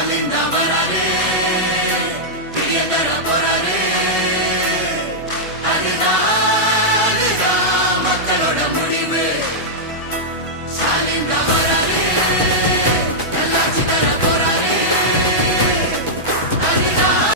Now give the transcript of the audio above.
ಅಲ್ಲಿಂದ ಬರಲೇ ಪ್ರಿಯತರ